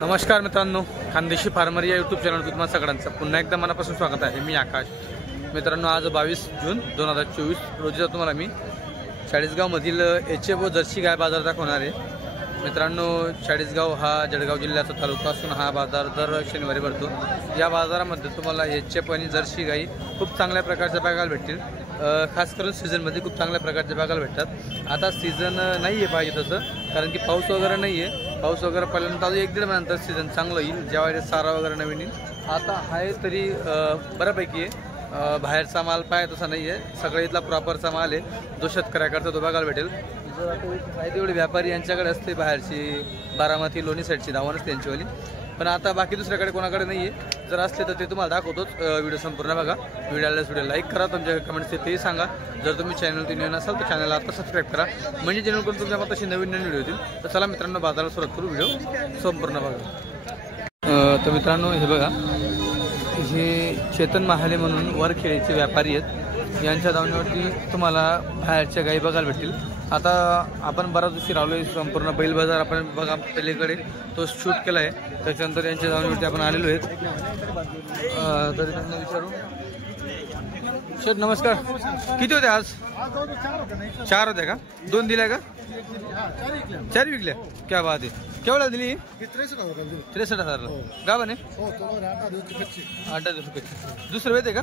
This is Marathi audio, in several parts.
नमस्कार मित्रांनो, खानदेशी फार्मर या यूट्यूब चॅनल तुम्हा सगळ्यांचं पुन्हा एकदा मनापासून स्वागत आहे। मी आकाश। मित्रांनो, आज 22 जून 2024 रोजी तुम्हाला मी चाळीसगाव मधील HF जर्सी गाय बाजार दाखवणार आहे। मित्रांनो, चाळीसगाव हा जळगाव जिल्ह्याचा तालुका असून हा बाजार दर शनिवारी भरतो। या बाजारामध्ये तुम्हाला HF आणि जर्सी गाई खूप चांगल्या प्रकारच्या बघायला भेटतील। खास करून सीझनमध्ये खूप चांगल्या प्रकारचे बघायला भेटतात। आता सीझन नाही आहे पाहिजे तसं, कारण की पाऊस वगैरे नाही आहे। पाऊस वगैरे पडल्यानंतर अजून 1-1.5 महिन्यानंतर सीझन चांगलं येईल, ज्यावेळेस चारा वगैरे नवीन येईल। आता आहे तरी बऱ्यापैकी आहे, बाहेरचा माल पाहिजे तसा नाही आहे, सगळ्या इथला प्रॉपरचा माल आहे जो शेतकऱ्याकडचा तो बघायला भेटेल। जर आता तेवढे व्यापारी यांच्याकडे असते, बाहेरची बारामती लोणी साईडची धावण असते त्यांचीवाली, पण आता बाकी दुसऱ्याकडे कोणाकडे नाही आहे। जर असले तर ते तुम्हाला दाखवतोच। व्हिडिओ संपूर्ण बघा, व्हिडिओ लाईक करा, तुमच्या कमेंट्स तेही सांगा। जर तुम्ही चॅनलवरती नवीन असाल तर चॅनलला आता सबस्क्राईब करा, म्हणजे जेणेकरून तुमच्या मग तशी नवीन व्हिडिओ येतील। तर चला मित्रांनो, बाजाराला सुरुवात करू, व्हिडिओ संपूर्ण बघा। तर मित्रांनो, हे बघा, हे चेतन महाले म्हणून वरखेडचे व्यापारी आहेत। यांच्या दावणीवरती तुम्हाला बाहेरच्या गाई बघायला भेटतील। आता आपण बराच दिवशी राहिलोय, संपूर्ण बैल बाजार आपण बघा पलीकडे तो शूट केला आहे, त्याच्यानंतर यांच्या दावणीवरती आपण आलेलो आहेत। तरी त्यांना विचारू, शेठ नमस्कार, किती होते आज? 4 होते का? 2 दिल्या का? 4 विकल्या? क्या बात आहे। केवढा दिली? 63,000 गावाने? 8 दिवस दुसरं वेळ आहे का?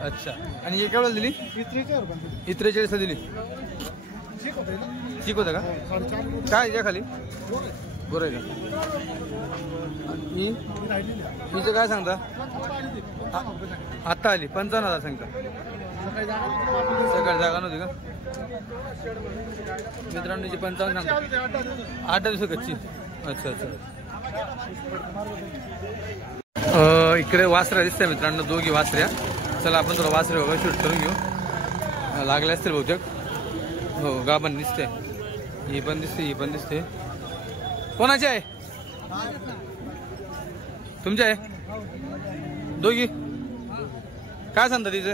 अच्छा, आणि हे केवढा दिली? 43 दिली। ठीक होतं का? काय या खाली बरं आहे का? हिचं काय सांगता? आत्ता आली 55,000 सांगता। सकाळी जागा नव्हती का? मित्रांनो, 55 सांगता, 8 दिवस कच्ची। अच्छा अच्छा। इकडे वासऱ्या दिसतंय मित्रांनो, दोघी वासऱ्या। चला आपण थोडं वासरे वगैरे शूट करून घेऊ। लागले असतील बहुतेक। हो, गाभण दिसते, ही पण दिसते, ही पण दिसते। कोणाची आहे? तुमच्या आहे दोघी? काय सांगता तिचं?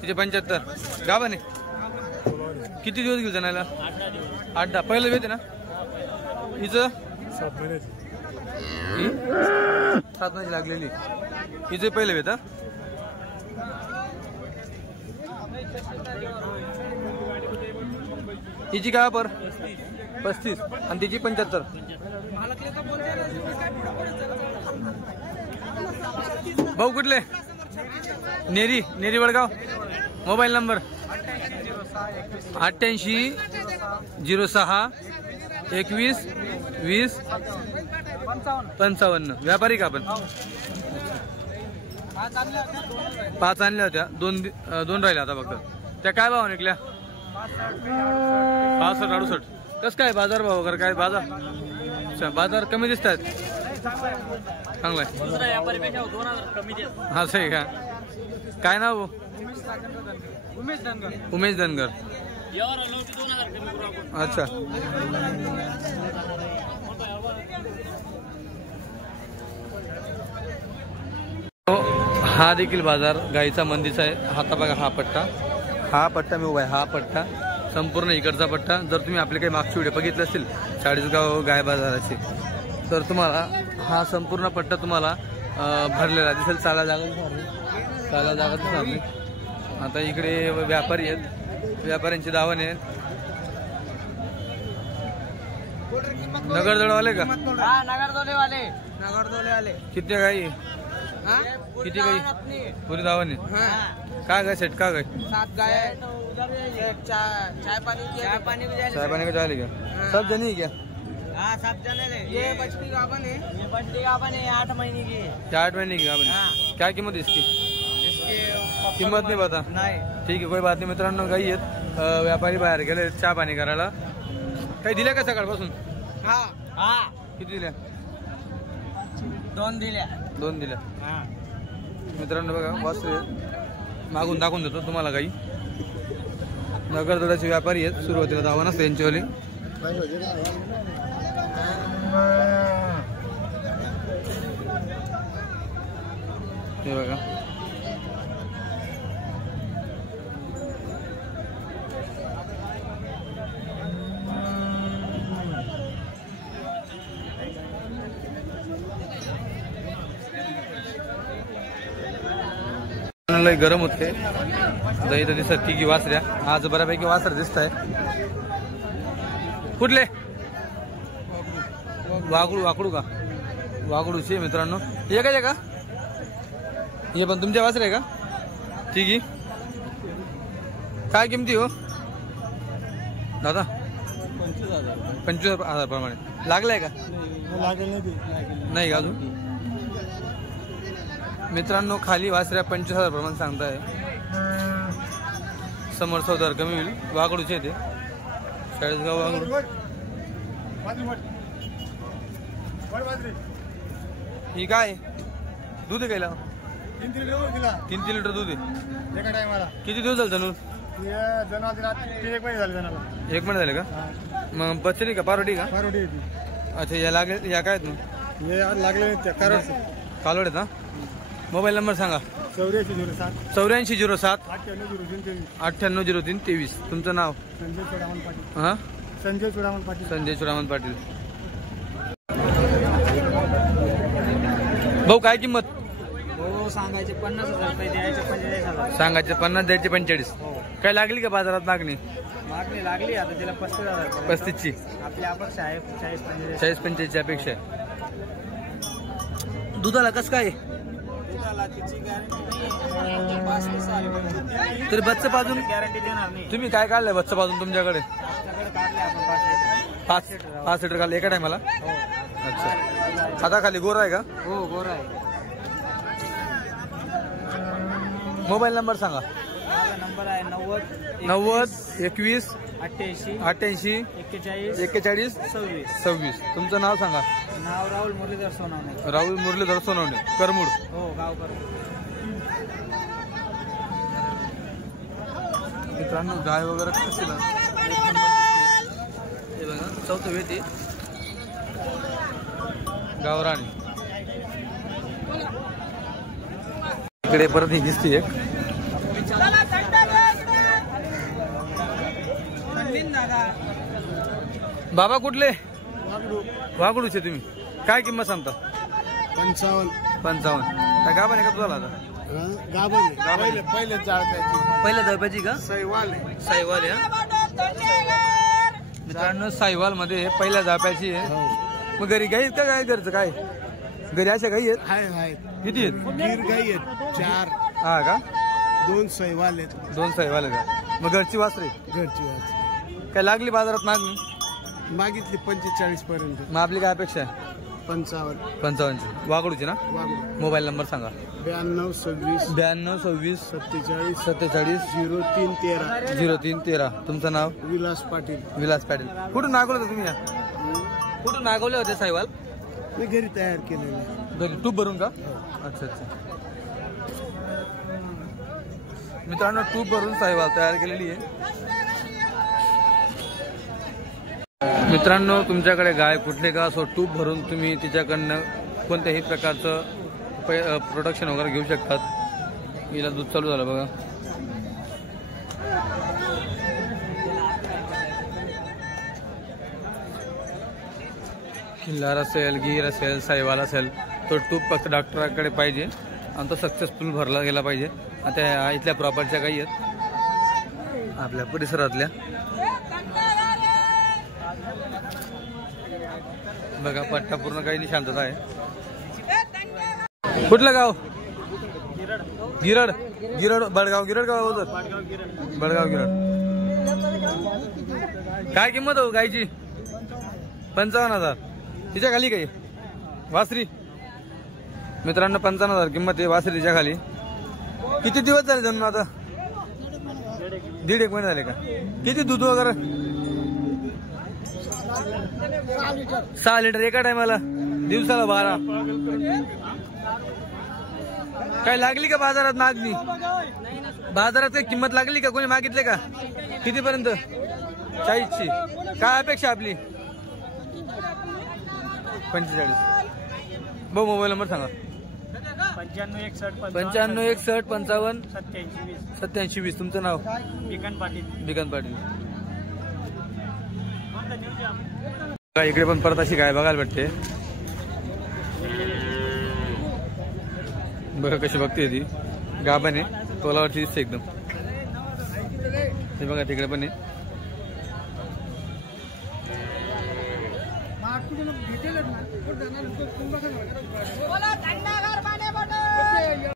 तिचे 75 गाभण आहे। किती दिवस गेल जणायला? 8-10 पहिलं वेळ आहे ना हिचं? 7 महिन्याची लागलेली हिचं पहिलं वेळ। हिची काय पर 35 आणि तिची 75। भाऊ कुठले? नेरी वडगाव। Mobile number 88 06 21 20 55। व्यापारी का आपण? 5 आणल्या होत्या, 2 राहिल्या आता फक्त। त्या काय भाव निघल्या? 65-68। कस काय बाजार भाव वगैरे काय? बाजार कमी दिसत आहेत? चांगला आहे, असं आहे का? काय नाव? उमेश धनगर। अच्छा, हा देखील बाजार गाईचा मंदीचा आहे। हाता बघा, हा पट्टा मी उभा आहे, हा पट्टा संपूर्ण इकडचा पट्टा। जर तुम्ही आपले काही मागचे व्हिडिओ बघितले असतील चाळीसगाव गाय बाजाराचे, तर तुम्हाला हा संपूर्ण पट्टा तुम्हाला भरलेला दिसेल। चाला जागा दिसणार नाही। आता इकडे व्यापारी आहेत, व्यापाऱ्यांची दावण आहे। नगरदोलेवाले का? नगरदोलेवाले। किती गाई? किती गाई? पूरी दावण आहे। काय गाय सेट? का गाय? 7 गाय। चाय पानी को डाली क्या? सब जनी क्या? हाँ, सब जने। ये बछड़ी गाभन है, 8 महीने की है। 8 महीने की गाभन। क्या कीमत है इसकी? किंमत नाही पता? नाही। ठीक आहे, कोई बात नाही। मित्रांनो, गाई आहेत, व्यापारी बाहेर गेले चहा पाणी करायला। काही दिल्या का सकाळपासून? हा। किती दिल्या? 2 दिल्या। 2 दिल्या। मित्रांनो बघा, वासरे मागून दाखवून देतो तुम्हाला गाई। नगरदोड्याचे व्यापारी आहेत, सुरुवातीला दावा नसते यांच्यावाली। हे बघा, लय गरम होते. दही तर दिसत तिघी वासऱ्या आज बऱ्यापैकी वासर दिसत आहे. कुठले वाकडू का वाकडूचे मित्रांनो हे काय का हे पण तुमच्या वासरे आहे का ठीक आहे. काय किमती हो दादा 25,000 प्रमाणे लागलाय का नाही का अजून मित्रांनो खाली वासऱ्या 25,000 प्रमाणे सांगताय. समोर सौदार कमी होईल. वाकडूचे ते 40 वाकडू ही काय दूध आहे कायला 3 लिटर दूध आहे. किती दिवस झाले जणू 1 महिना झाले का मग बच्चे का पारोटी का अच्छा या लागेल या काय लागले कालोड आहेत ना. मोबाईल नंबर सांगा 8407 980323. तुमचं नाव हां संजय चुडामन पाटील. भाऊ काय किंमत सांगायचे 50,000 रुपये द्यायचे 45,000 सांगायचे 50 द्यायचे 45. काय लागली का बाजारात मागणी लागली आता तिला 35,000 35ची आपली अपेक्षा आहे 40-45ची अपेक्षा आहे. दुधाला कसं काय तरी बच्चे पाजून गॅरंटी देणार नाही. तुम्ही काय काढलंय बच्चे पाजून तुमच्याकडे काढले आपण 5 लिटर काढले एका टायमाला. अच्छा आता खाली गोरा आहे का हो गोरा आहे. मोबाईल नंबर सांगा. माझा नंबर आहे 90 21 88 41 41 26. तुमचं नाव सांगा. नाव राहुल मुरलीधर सोनवणे. राहुल मुरलीधर सोनवणे करमुड. हो गाव करमुड. मित्रांनो गाय वगैरे कशी ना हे बघा चौथं वेटी गावराणी. इकडे परत ही दिसते एक बाबा कुठले वाकडूचे तुम्ही काय किंमत सांगता 55. काय गाभण आहे का तुला आता पहिल्या दळप्याची का साईवाल मित्रांनो साईवाल मध्ये पहिल्या जाप्याची आहे. मग घरी गाई आहेत का काय घरचं काय घरी अशा गाई आहेत किती आहेत गिर गाई आहेत 4 हा का 2 सैवाल आहेत 2 साईवाल आहे का मग घरची वासरे घरची वाच काय लागली बाजारात मागणी मागितली 45 पर्यंत. मग आपली काय अपेक्षा आहे 55 वाकडूची ना. मोबाईल नंबर सांगा 92 26 47 47 0313. तुमचं नाव विलास पाटील. कुठून नागवलं होतं तुम्ही या कुठून नागवले होते साईवाल मी घरी तयार केलेले टूब भरून का अच्छा. मित्रांनो टूब भरून साईवाल तयार केलेली आहे. मित्रांनो तुमच्याकडे गाय कुठले का असो टूब भरून तुम्ही तिच्याकडनं कोणत्याही प्रकारचं प्रोडक्शन वगैरे घेऊ शकतात. हिला दूध चालू झालं बघा. किल्लार असेल गिर असेल साईवाल असेल तो टूब फक्त डॉक्टराकडे पाहिजे आणि तो सक्सेसफुल भरला गेला पाहिजे. आता इथल्या प्रॉपर्टीच्या काही आहेत आपल्या परिसरातल्या बघा पट्टा पूर्ण काही शांतता आहे. कुठलं गाव गिरड बडगाव होतं बडगाव गिरड. काय किंमत हो गायची 55,000. तिच्या खाली काही वासरी मित्रांनो 55,000 किंमत आहे वासरीच्या खाली. किती दिवस झाले जन्म आता 1.5 महिने झाले का. किती दूध वगैरे 6 लिटर एका टायमाला दिवसाला 12. काय लागली का बाजारात मागणी बाजारात काही किंमत लागली का कोणी मागितले का कितीपर्यंत 40ची. काय अपेक्षा आपली 45. भाऊ मोबाईल नंबर सांगा 95 61 55 87 20. तुमचं नाव बिकन पाटील. इकडे पण परत अशी गाय बघायला भेटते बघा कशी बघते ती गाभण आहे. तोलावरती दिसते एकदम. हे बघा तिकडे पण आहे.